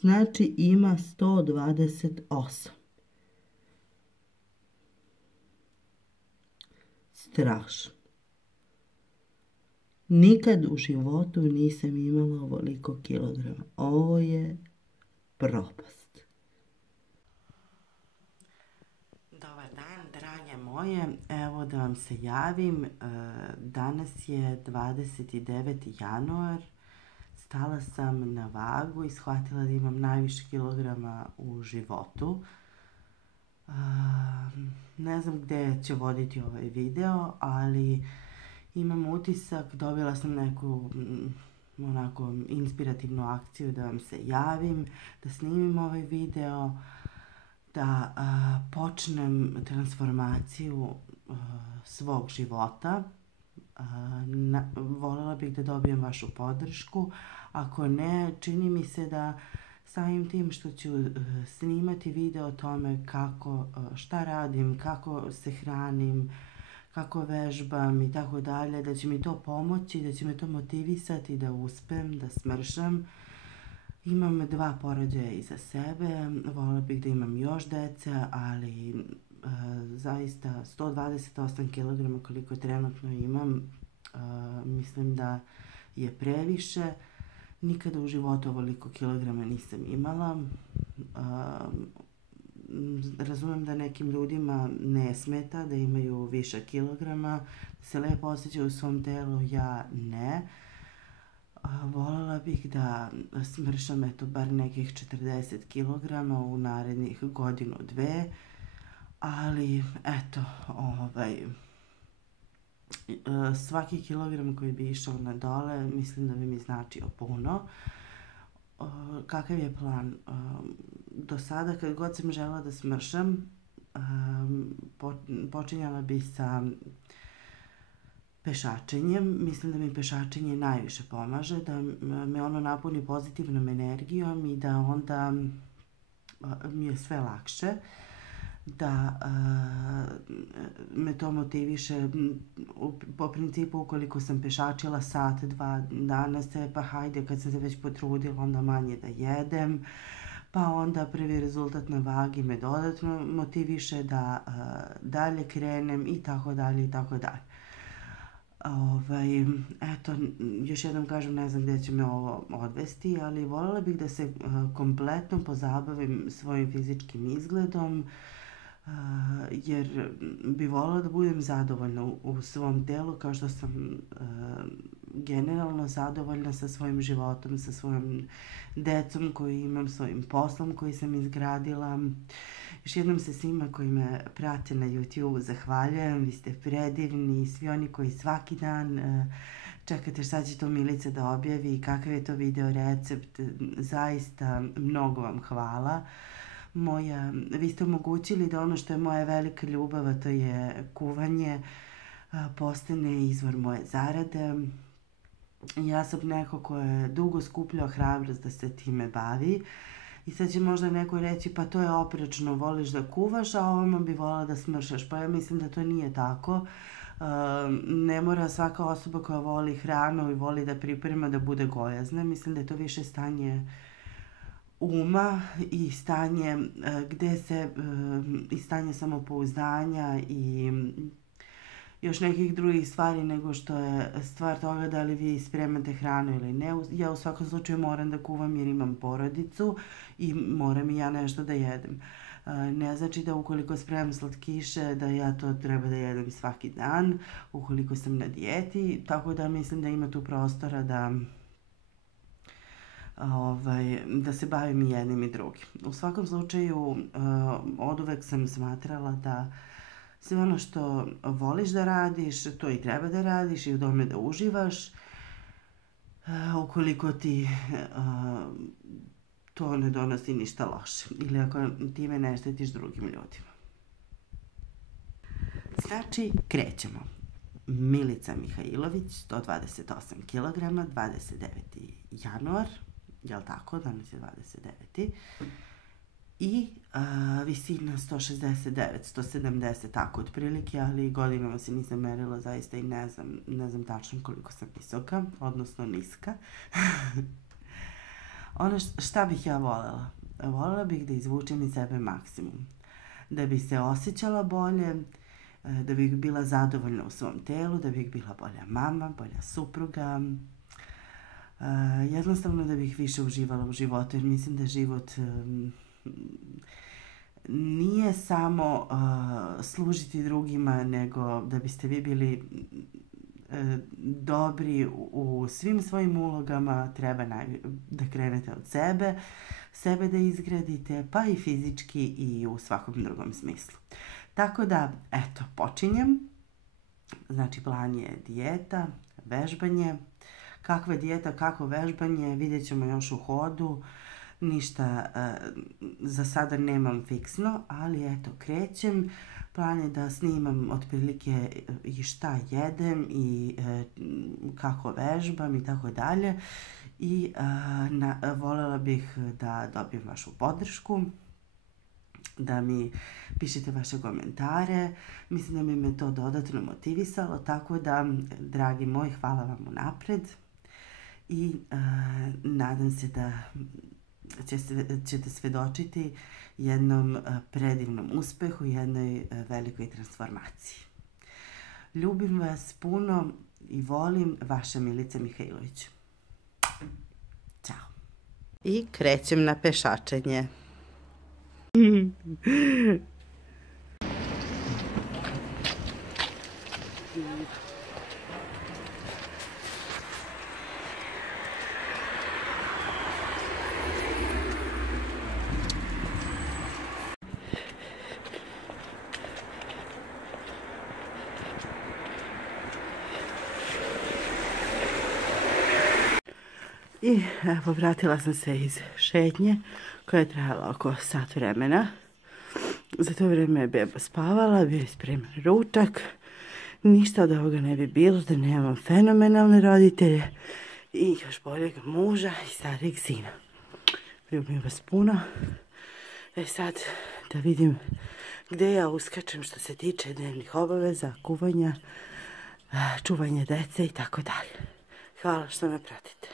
Znači ima 128. Strašno. Nikad u životu nisam imala ovoliko kilograma. Ovo je propast. Dobar dan, drage moje. Evo da vam se javim. Danas je 29. januar. Stala sam na vagu i shvatila da imam najviše kilograma u životu. Ne znam gde će voditi ovaj video, ali imam utisak, dobila sam neku onako inspirativnu akciju da vam se javim, da snimim ovaj video, da počnem transformaciju svog života. Voljela bih da dobijem vašu podršku. Ako ne, čini mi se da samim tim što ću snimati video o tome šta radim, kako se hranim, kako vežbam i tako dalje, da će mi to pomoći, da će me to motivisati da uspem, da smršam. Imam 2 porođaja iza sebe, voljela bih da imam još dece, ali zaista 128 kg koliko trenutno imam, mislim da je previše. Nikada u životu ovoliko kilograma nisam imala. Razumem da nekim ljudima ne smeta da imaju više kilograma, da se lepo osjećaju u svom telu, ja ne. Voljela bih da smršam bar nekih 40 kilograma u narednih godinu, 2, ali eto, svaki kilogram koji bi išao na dole, mislim da bi mi značio puno. Kakav je plan? Do sada, kad god sam želela da smršam, počinjala bi sa pešačenjem. Mislim da mi pešačenje najviše pomaže, da me ono napuni pozitivnom energijom i da onda mi je sve lakše, da me to motiviše. Po principu, ukoliko sam pešačila sat, 2 dana se, pa hajde, kad sam se već potrudila, onda manje da jedem, pa onda prvi rezultat na vagi me dodatno motiviše da dalje krenem i tako dalje i tako dalje. Eto, još jednom kažem, ne znam gde će me ovo odvesti, ali voljela bih da se kompletno pozabavim svojim fizičkim izgledom, jer bi voljela da budem zadovoljna u svom telu, kao što sam generalno zadovoljna sa svojim životom, sa svojom decom koju imam, svojim poslom koji sam izgradila. Još jednom se svima koji me prate na YouTube zahvaljujem, vi ste predivni, svi oni koji svaki dan čekate šta će to Milica da objavi i kakav je to video recept, zaista mnogo vam hvala. Vi ste omogućili da ono što je moja velika ljubav, a to je kuvanje, postane izvor moje zarade. Ja sam neko ko je dugo skupljao hrabrost da se time bavi i sad će možda neko reći, pa to je oprečno, voliš da kuvaš, a ovamo bi voljela da smršaš. Pa ja mislim da to nije tako. Ne mora svaka osoba koja voli hranu i voli da priprema da bude gojazna. Mislim da je to više stanje uma i stanje i stanje samopouzdanja i još nekih drugih stvari nego što je stvar toga da li vi spremate hranu ili ne. Ja u svakom slučaju moram da kuvam jer imam porodicu i moram i ja nešto da jedem. Ne znači da ukoliko spremam slatkiše da ja to treba da jedem svaki dan, ukoliko sam na dijeti, tako da mislim da ima tu prostora da se bavim i jednim i drugim. U svakom slučaju, oduvek sam smatrala da sve ono što voliš da radiš, to i treba da radiš i u tome da uživaš. Ukoliko ti to ne donosi ništa loše ili ako time ne štetiš drugim ljudima. Znači, krećemo. Milica Mihajlović, 128 kg, 29. januar, jel tako, danas je 29. I visina 169, 170, tako otprilike, ali godinama se nisam merila zaista i ne znam tačno koliko sam visoka, odnosno niska. Ono šta bih ja voljela? Voljela bih da izvučem iz sebe maksimum. Da bih se osjećala bolje, da bih bila zadovoljna u svom telu, da bih bila bolja mama, bolja supruga. Jednostavno da bih više uživala u životu, jer mislim da život nije samo služiti drugima, nego da biste vi bili dobri u svim svojim ulogama, treba da krenete od sebe da izgradite, pa i fizički i u svakom drugom smislu. Tako da, eto, počinjem. Znači, plan je dijeta, vežbanje. Kakva je dijeta, kako vežbanje, vidjet ćemo još u hodu. Ništa za sada nemam fiksno, ali eto, krećem. Plan je da snimam otprilike i šta jedem i kako vežbam i tako dalje. I voljela bih da dobijem vašu podršku, da mi pišete vaše komentare. Mislim da mi me to dodatno motivisalo, tako da, dragi moji, hvala vam unapred i nadam se da ćete svedočiti jednom predivnom uspehu, jednoj velikoj transformaciji. Ljubim vas puno i volim, vaša Milica Mihajlović. Ćao. I krećem na pešačenje. I evo, vratila sam se iz šetnje koja je trajala oko sat vremena. Za to vrijeme je beba spavala, bio je spreman ručak. Ništa od ovoga ne bi bilo da nemam fenomenalne roditelje i još boljeg muža i starijeg sina. Ljubim vas puno. Sad da vidim gdje ja uskačem što se tiče dnevnih obaveza, kuvanja, čuvanja dece i tako dalje. Hvala što me pratite.